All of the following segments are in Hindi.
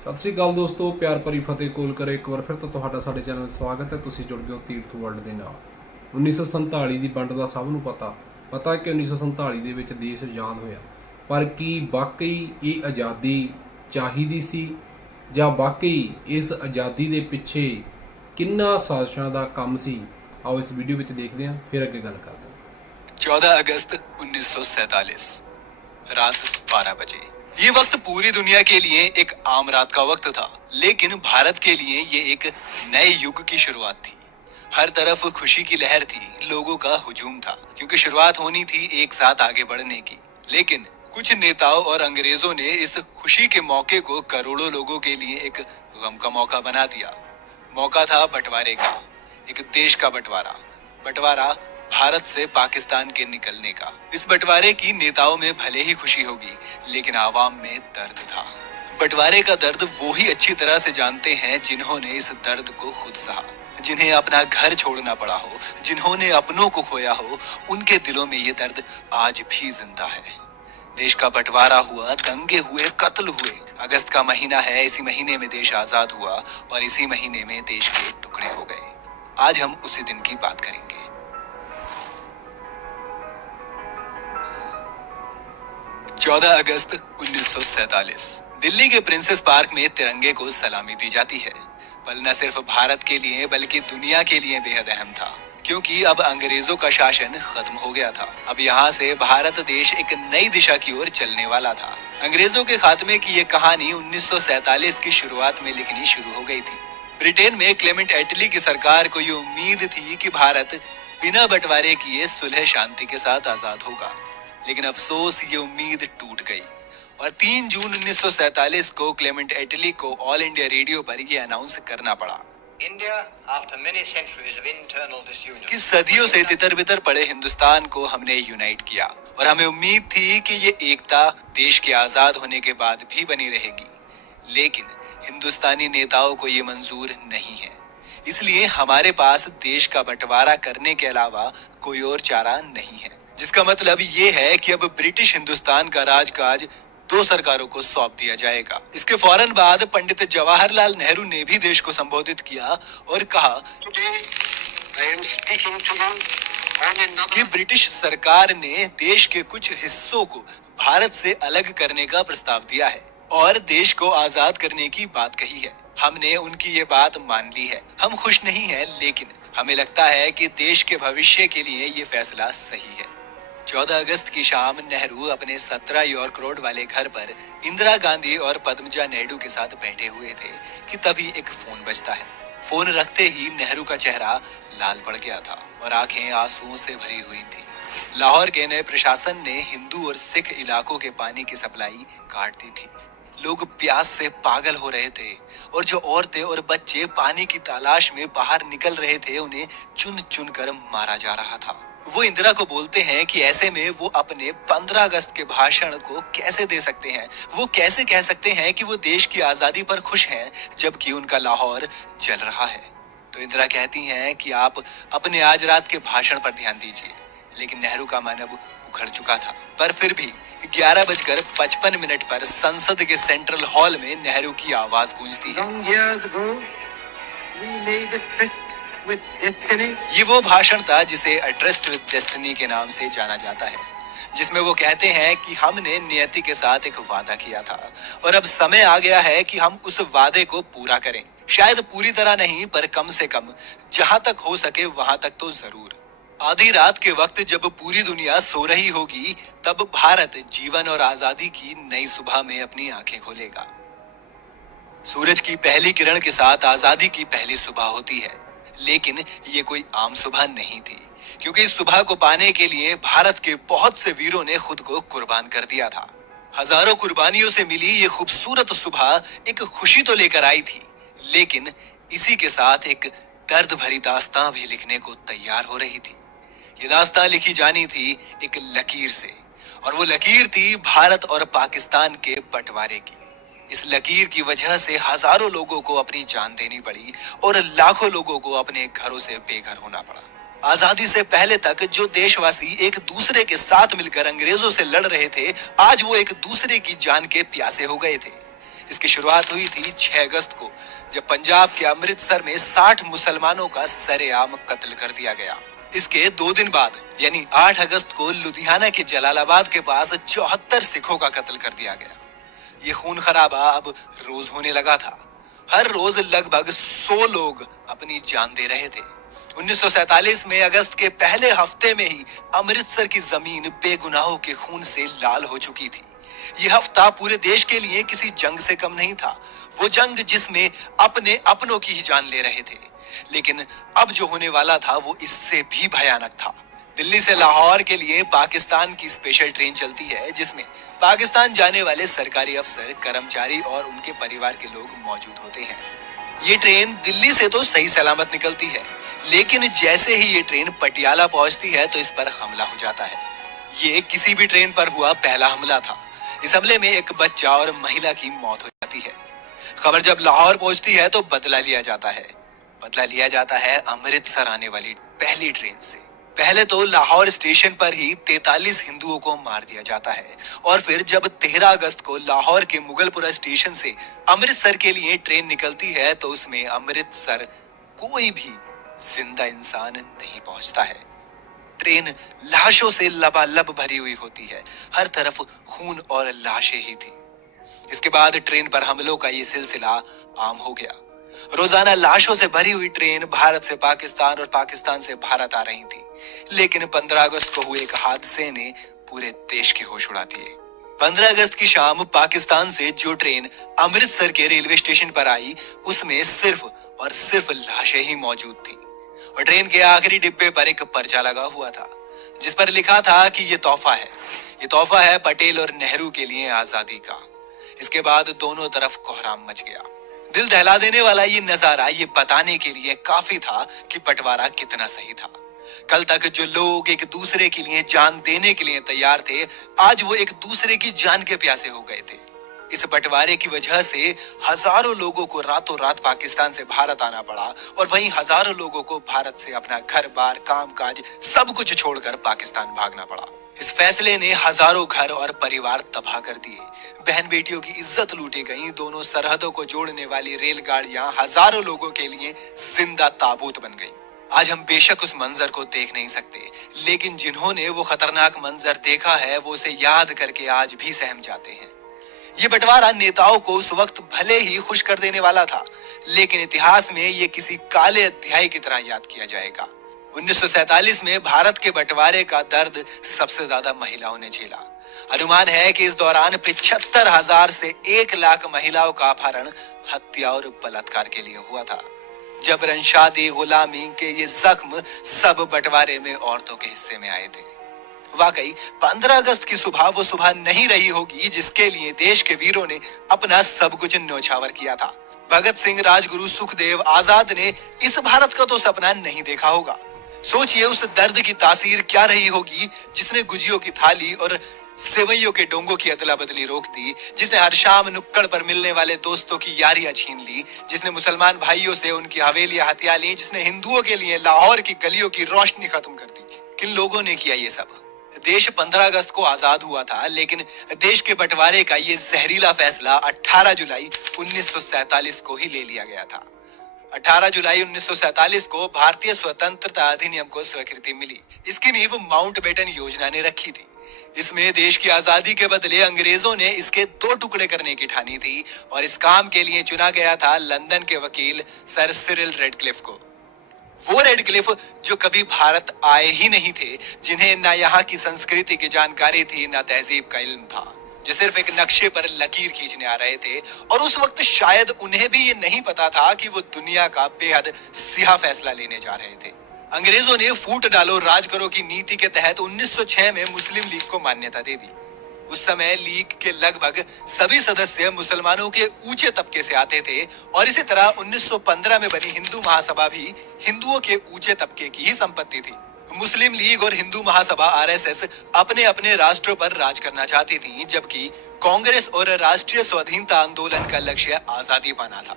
सत श्री अकाल दोस्तों, प्यार भरी फतेह कोल करे एक बार फिर तो तुहाडा साडे चैनल स्वागत है। तुसीं जुड़ गए हो तीर्थ वर्ल्ड दे नाल। 1947 ਦੀ ਵੰਡ ਦਾ ਸਭ ਨੂੰ ਪਤਾ कि 1947 ਦੇ ਵਿੱਚ ਦੇਸ਼ ਆਜ਼ਾਦ ਹੋਇਆ, ਪਰ ਕੀ ਵਾਕਈ ਇਹ ਆਜ਼ਾਦੀ ਚਾਹੀਦੀ ਸੀ ਜਾਂ ਵਾਕਈ ਇਸ ਆਜ਼ਾਦੀ ਦੇ ਪਿੱਛੇ ਕਿੰਨਾ ਸਾਜ਼ਿਸ਼ਾਂ ਦਾ ਕੰਮ ਸੀ? आओ इस वीडियो ਵਿੱਚ देखते हैं, फिर ਅੱਗੇ ਗੱਲ ਕਰਦੇ हैं। 14 अगस्त 1947 रात 12 बजे। ये वक्त पूरी दुनिया के लिए एक आम रात का वक्त था, लेकिन भारत के लिए ये एक नए युग की शुरुआत थी। हर तरफ खुशी की लहर थी, लोगों का हुजूम था, क्योंकि शुरुआत होनी थी एक साथ आगे बढ़ने की। लेकिन कुछ नेताओं और अंग्रेजों ने इस खुशी के मौके को करोड़ों लोगों के लिए एक गम का मौका बना दिया। मौका था बंटवारे का, एक देश का बंटवारा भारत से पाकिस्तान के निकलने का। इस बंटवारे की नेताओं में भले ही खुशी होगी, लेकिन आवाम में दर्द था। बंटवारे का दर्द वो ही अच्छी तरह से जानते हैं जिन्होंने इस दर्द को खुद सहा, जिन्हें अपना घर छोड़ना पड़ा हो, जिन्होंने अपनों को खोया हो। उनके दिलों में ये दर्द आज भी जिंदा है। देश का बंटवारा हुआ, दंगे हुए, कत्ल हुए। अगस्त का महीना है, इसी महीने में देश आजाद हुआ और इसी महीने में देश के टुकड़े हो गए। आज हम उसी दिन की बात करेंगे। 14 अगस्त 1947 दिल्ली के प्रिंसेस पार्क में तिरंगे को सलामी दी जाती है। पल न सिर्फ भारत के लिए बल्कि दुनिया के लिए बेहद अहम था, क्योंकि अब अंग्रेजों का शासन खत्म हो गया था। अब यहाँ से भारत देश एक नई दिशा की ओर चलने वाला था। अंग्रेजों के खात्मे की ये कहानी 1947 की शुरुआत में लिखनी शुरू हो गई थी। ब्रिटेन में क्लेमेंट एटली की सरकार को ये उम्मीद थी कि भारत बिना बंटवारे किए सुलह शांति के साथ आजाद होगा, लेकिन अफसोस ये उम्मीद टूट गई और 3 जून 1947 को क्लेमेंट एटली को ऑल इंडिया रेडियो पर ये अनाउंस करना पड़ा कि सदियों से तितर बितर पड़े हिंदुस्तान को हमने यूनाइट किया और हमें उम्मीद थी कि ये एकता देश के आजाद होने के बाद भी बनी रहेगी। लेकिन हिंदुस्तानी नेताओं को ये मंजूर नहीं है, इसलिए हमारे पास देश का बंटवारा करने के अलावा कोई और चारा नहीं है। जिसका मतलब ये है कि अब ब्रिटिश हिंदुस्तान का राजकाज 2 सरकारों को सौंप दिया जाएगा। इसके फौरन बाद पंडित जवाहरलाल नेहरू ने भी देश को संबोधित किया और कहा कि ब्रिटिश सरकार ने देश के कुछ हिस्सों को भारत से अलग करने का प्रस्ताव दिया है और देश को आजाद करने की बात कही है। हमने उनकी ये बात मान ली है। हम खुश नहीं हैं, लेकिन हमें लगता है कि देश के भविष्य के लिए ये फैसला सही है। 14 अगस्त की शाम नेहरू अपने 17 यॉर्क रोड वाले घर पर इंदिरा गांधी और पद्मजा नायडू के साथ बैठे हुए थे कि तभी एक फोन बजता है। फोन रखते ही नेहरू का चेहरा लाल पड़ गया था और आंखें आंसुओं से भरी हुई थी। लाहौर के नए प्रशासन ने हिंदू और सिख इलाकों के पानी की सप्लाई काट दी थी। लोग प्यास से पागल हो रहे थे और जो औरतें और बच्चे पानी की तलाश में बाहर निकल रहे थे, उन्हें चुन चुन कर मारा जा रहा था। वो इंदिरा को बोलते हैं कि ऐसे में वो अपने 15 अगस्त के भाषण को कैसे दे सकते हैं, वो कैसे कह सकते हैं कि वो देश की आजादी पर खुश हैं, जबकि उनका लाहौर जल रहा है। तो इंदिरा कहती हैं कि आप अपने आज रात के भाषण पर ध्यान दीजिए। लेकिन नेहरू का मन अब उखड़ चुका था। पर फिर भी 11:55 पर संसद के सेंट्रल हॉल में नेहरू की आवाज गूंजती है। ये वो भाषण था जिसे अ ट्रस्ट विद डेस्टिनी के नाम से जाना जाता है, जिसमें वो कहते हैं कि हमने नियति के साथ एक वादा किया था और अब समय आ गया है कि हम उस वादे को पूरा करें। शायद पूरी तरह नहीं, पर कम से कम जहां तक हो सके वहां तक तो जरूर। आधी रात के वक्त जब पूरी दुनिया सो रही होगी, तब भारत जीवन और आजादी की नई सुबह में अपनी आंखें खोलेगा। सूरज की पहली किरण के साथ आजादी की पहली सुबह होती है, लेकिन ये कोई आम सुबह नहीं थी, क्योंकि इस सुबह को पाने के लिए भारत के बहुत से वीरों ने खुद को कुर्बान कर दिया था। हजारों कुर्बानियों से मिली ये खूबसूरत सुबह एक खुशी तो लेकर आई थी, लेकिन इसी के साथ एक दर्द भरी दास्तां भी लिखने को तैयार हो रही थी। ये दास्तां लिखी जानी थी एक लकीर से, और वो लकीर थी भारत और पाकिस्तान के बंटवारे की। इस लकीर की वजह से हजारों लोगों को अपनी जान देनी पड़ी और लाखों लोगों को अपने घरों से बेघर होना पड़ा। आजादी से पहले तक जो देशवासी एक दूसरे के साथ मिलकर अंग्रेजों से लड़ रहे थे, आज वो एक दूसरे की जान के प्यासे हो गए थे। इसकी शुरुआत हुई थी 6 अगस्त को, जब पंजाब के अमृतसर में 60 मुसलमानों का सरेआम कत्ल कर दिया गया। इसके 2 दिन बाद यानी 8 अगस्त को लुधियाना के जलालाबाद के पास 74 सिखों का कत्ल कर दिया गया। ये खून खराबा अब रोज होने लगा था। हर रोज लगभग 100 लोग अपनी जान दे रहे थे। 1947 में अगस्त के पहले हफ्ते में ही अमृतसर की जमीन बेगुनाहों के खून से लाल हो चुकी थी। ये हफ्ता पूरे देश के लिए किसी जंग से कम नहीं था, वो जंग जिसमें अपने अपनों की ही जान ले रहे थे। लेकिन अब जो होने वाला था वो इससे भी भयानक था। दिल्ली से लाहौर के लिए पाकिस्तान की स्पेशल ट्रेन चलती है, जिसमें पाकिस्तान जाने वाले सरकारी अफसर, कर्मचारी और उनके परिवार के लोग मौजूद होते हैं। ये ट्रेन दिल्ली से तो सही सलामत निकलती है, लेकिन जैसे ही ये ट्रेन पटियाला पहुंचती है तो इस पर हमला हो जाता है। ये किसी भी ट्रेन पर हुआ पहला हमला था। इस हमले में एक बच्चा और महिला की मौत हो जाती है। खबर जब लाहौर पहुंचती है तो बदला लिया जाता है। बदला लिया जाता है अमृतसर आने वाली पहली ट्रेन से। पहले तो लाहौर स्टेशन पर ही 43 हिंदुओं को मार दिया जाता है, और फिर जब 13 अगस्त को लाहौर के मुगलपुरा स्टेशन से अमृतसर के लिए ट्रेन निकलती है तो उसमें अमृतसर कोई भी जिंदा इंसान नहीं पहुंचता है। ट्रेन लाशों से लबालब भरी हुई होती है, हर तरफ खून और लाशें ही थी। इसके बाद ट्रेन पर हमलों का ये सिलसिला आम हो गया। रोजाना लाशों से भरी हुई ट्रेन भारत से पाकिस्तान और पाकिस्तान से भारत आ रही थी, लेकिन 15 अगस्त को हुए एक हादसे ने पूरे देश के होश उड़ा दिए। 15 अगस्त की शाम पाकिस्तान से जो ट्रेन अमृतसर के रेलवे स्टेशन पर आई, उसमें सिर्फ और सिर्फ लाशें ही मौजूद थी, और ट्रेन के आखिरी डिब्बे पर एक पर्चा लगा हुआ था जिस पर लिखा था कि ये तोहफा है पटेल और नेहरू के लिए आजादी का। इसके बाद दोनों तरफ कोहराम मच गया। दिल दहला देने वाला ये नजारा ये बताने के लिए काफी था कि बंटवारा कितना सही था। कल तक जो लोग एक दूसरे के लिए जान देने के लिए तैयार थे, आज वो एक दूसरे की जान के प्यासे हो गए थे। इस बंटवारे की वजह से हजारों लोगों को रातों रात पाकिस्तान से भारत आना पड़ा, और वहीं हजारों लोगों को भारत से अपना घर बार, काम काज सब कुछ छोड़कर पाकिस्तान भागना पड़ा। इस फैसले ने हजारों घर और परिवार तबाह कर दिए। बहन बेटियों की इज्जत लूटी गई। दोनों सरहदों को जोड़ने वाली रेलगाड़ियां हजारों लोगों के लिए जिंदा ताबूत बन गई। आज हम बेशक उस मंजर को देख नहीं सकते, लेकिन जिन्होंने वो खतरनाक मंजर देखा है वो उसे याद करके आज भी सहम जाते हैं। ये बंटवारा नेताओं को उस वक्त भले ही खुश कर देने वाला था, लेकिन इतिहास में ये किसी काले अध्याय की तरह याद किया जाएगा। 1947 में भारत के बंटवारे का दर्द सबसे ज्यादा महिलाओं ने झेला। अनुमान है कि इस दौरान 75,000 से 1 लाख महिलाओं का अपहरण, हत्या और बलात्कार के लिए हुआ था। जबरन शादी, गुलामी के ये जख्म सब बंटवारे में औरतों के हिस्से में आए थे। वाकई 15 अगस्त की सुबह वो सुबह नहीं रही होगी जिसके लिए देश के वीरों ने अपना सब कुछ न्योछावर किया था। भगत सिंह, राजगुरु, सुखदेव, आजाद ने इस भारत का तो सपना नहीं देखा होगा। सोचिए उस दर्द की तासीर क्या रही होगी जिसने गुजियों की थाली और सेवइयों के डोंगों की अदला बदली रोक दी, जिसने हर शाम नुक्कड़ पर मिलने वाले दोस्तों की यारियां छीन ली, जिसने मुसलमान भाइयों से उनकी हवेलियां हथिया ली, जिसने हिंदुओं के लिए लाहौर की गलियों की रोशनी खत्म कर दी। किन लोगों ने किया ये सब? देश 15 अगस्त को आजाद हुआ था, लेकिन देश के बंटवारे का ये जहरीला फैसला 18 जुलाई 1947 को ही ले लिया गया था। 18 जुलाई 1947 को भारतीय स्वतंत्रता अधिनियम को स्वीकृति मिली। इसकी नींव माउंटबेटन योजना ने रखी थी। इसमें देश की आजादी के बदले अंग्रेजों ने इसके 2 टुकड़े करने की ठानी थी, और इस काम के लिए चुना गया था लंदन के वकील सर सिरिल रेडक्लिफ को। वो रेडक्लिफ जो कभी भारत आए ही नहीं थे, जिन्हें न यहाँ की संस्कृति की जानकारी थी, न तहजीब का इल्म था, जो सिर्फ एक नक्शे पर लकीर खींचने आ रहे थे। और उस वक्त शायद उन्हें भी ये नहीं पता था कि वो दुनिया का बेहद सिया फैसला लेने जा रहे थे। अंग्रेजों ने फूट डालो राज करो की नीति के तहत 1906 में मुस्लिम लीग को मान्यता दे दी। उस समय लीग के लगभग सभी सदस्य मुसलमानों के ऊंचे तबके से आते थे, और इसी तरह 1915 में बनी हिंदू महासभा भी हिंदुओं के ऊंचे तबके की ही संपत्ति थी। मुस्लिम लीग और हिंदू महासभा आरएसएस अपने अपने राष्ट्रों पर राज करना चाहती थी, जबकि कांग्रेस और राष्ट्रीय स्वाधीनता आंदोलन का लक्ष्य आजादी पाना था।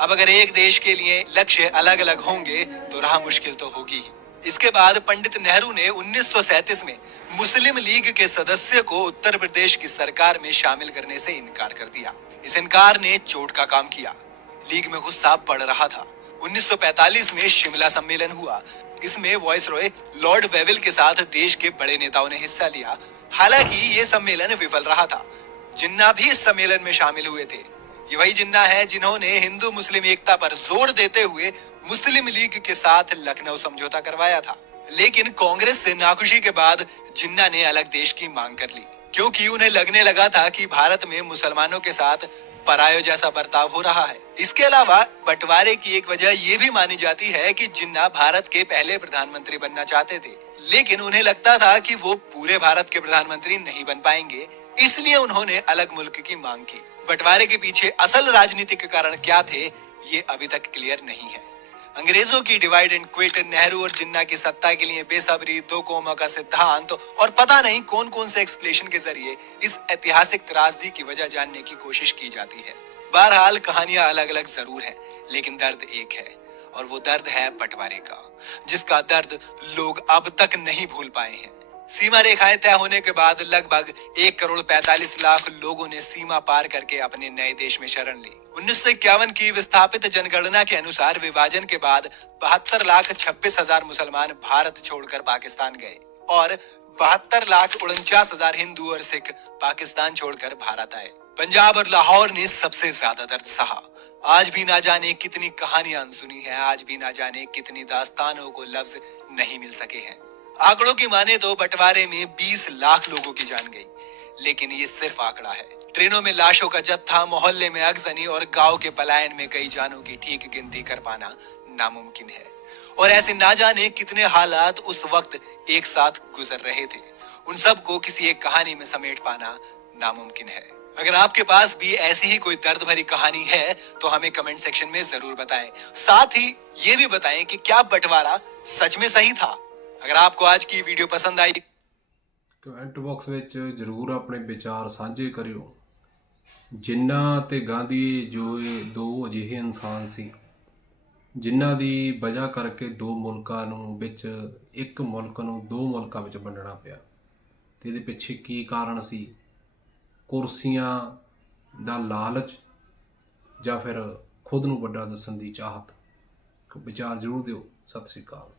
अब अगर एक देश के लिए लक्ष्य अलग अलग होंगे तो राह मुश्किल तो होगी ही। इसके बाद पंडित नेहरू ने 1937 में मुस्लिम लीग के सदस्य को उत्तर प्रदेश की सरकार में शामिल करने से इनकार कर दिया। इस इनकार ने चोट का काम किया। लीग में गुस्सा बढ़ रहा था। 1945 में शिमला सम्मेलन हुआ। इसमें वायसरॉय लॉर्ड वेविल के साथ देश के बड़े नेताओं ने हिस्सा लिया। हालांकि ये सम्मेलन विफल रहा था। जिन्ना भी इस सम्मेलन में शामिल हुए थे। ये वही जिन्ना है जिन्होंने हिंदू मुस्लिम एकता पर जोर देते हुए मुस्लिम लीग के साथ लखनऊ समझौता करवाया था। लेकिन कांग्रेस से नाखुशी के बाद जिन्ना ने अलग देश की मांग कर ली, क्योंकि उन्हें लगने लगा था कि भारत में मुसलमानों के साथ परायों जैसा बर्ताव हो रहा है। इसके अलावा बंटवारे की एक वजह ये भी मानी जाती है कि जिन्ना भारत के पहले प्रधानमंत्री बनना चाहते थे, लेकिन उन्हें लगता था कि वो पूरे भारत के प्रधानमंत्री नहीं बन पाएंगे, इसलिए उन्होंने अलग मुल्क की मांग की। बंटवारे के पीछे असल राजनीतिक कारण क्या थे, ये अभी तक क्लियर नहीं है। अंग्रेजों की डिवाइड एंड क्विट, नेहरू और जिन्ना की सत्ता के लिए बेसब्री, दो कौमों का सिद्धांत और पता नहीं कौन कौन से एक्सप्लेनेशन के जरिए इस ऐतिहासिक त्रासदी की वजह जानने की कोशिश की जाती है। बहरहाल कहानियां अलग अलग जरूर हैं, लेकिन दर्द एक है, और वो दर्द है बंटवारे का, जिसका दर्द लोग अब तक नहीं भूल पाए हैं। सीमा रेखाएं तय होने के बाद लगभग 1,45,00,000 लोगों ने सीमा पार करके अपने नए देश में शरण ली। 1951 की विस्थापित जनगणना के अनुसार विभाजन के बाद 72,26,000 मुसलमान भारत छोड़कर पाकिस्तान गए और 72,49,000 हिंदू और सिख पाकिस्तान छोड़कर भारत आए। पंजाब और लाहौर ने सबसे ज्यादा दर्द सहा। आज भी ना जाने कितनी कहानियां सुनी है, आज भी ना जाने कितनी दास्तानों को लफ्ज नहीं मिल सके हैं। आंकड़ों की माने तो बंटवारे में 20 लाख लोगों की जान गई, लेकिन ये सिर्फ आंकड़ा है। ट्रेनों में लाशों का जत्था, मोहल्ले में अगजनी और गांव के पलायन में कई जानों की ठीक गिनती कर पाना नामुमकिन है। और ऐसे ना जाने कितने हालात उस वक्त एक साथ गुजर रहे थे, उन सब को किसी एक कहानी में समेट पाना नामुमकिन है। अगर आपके पास भी ऐसी ही कोई दर्द भरी कहानी है तो हमें कमेंट सेक्शन में जरूर बताएं। साथ ही ये भी बताएं कि क्या बंटवारा सच में सही था। अगर आपको आज की वीडियो पसंद आई, ਕਮੈਂਟ ਬਾਕਸ ਵਿੱਚ ਜ਼ਰੂਰ ਆਪਣੇ ਵਿਚਾਰ ਸਾਂਝੇ ਕਰਿਓ। ਜਿੰਨਾ ਤੇ ਗਾਂਧੀ ਜੋ ਇਹ ਦੋ ਅਜਿਹੇ ਇਨਸਾਨ ਸੀ ਜਿਨ੍ਹਾਂ ਦੀ ਵਜ੍ਹਾ ਕਰਕੇ ਦੋ ਮੁਲਕਾਂ ਨੂੰ ਵਿੱਚ ਇੱਕ ਮੁਲਕ ਨੂੰ ਦੋ ਮੁਲਕਾਂ ਵਿੱਚ ਵੰਡਣਾ ਪਿਆ, ਤੇ ਇਹਦੇ ਪਿੱਛੇ ਕੀ ਕਾਰਨ ਸੀ? ਕੁਰਸੀਆਂ ਦਾ ਲਾਲਚ ਜਾਂ ਫਿਰ ਖੁਦ ਨੂੰ ਵੱਡਾ ਦੱਸਣ ਦੀ ਚਾਹਤ? ਵਿਚਾਰ ਜ਼ਰੂਰ ਦਿਓ। ਸਤਿ ਸ਼੍ਰੀ ਅਕਾਲ।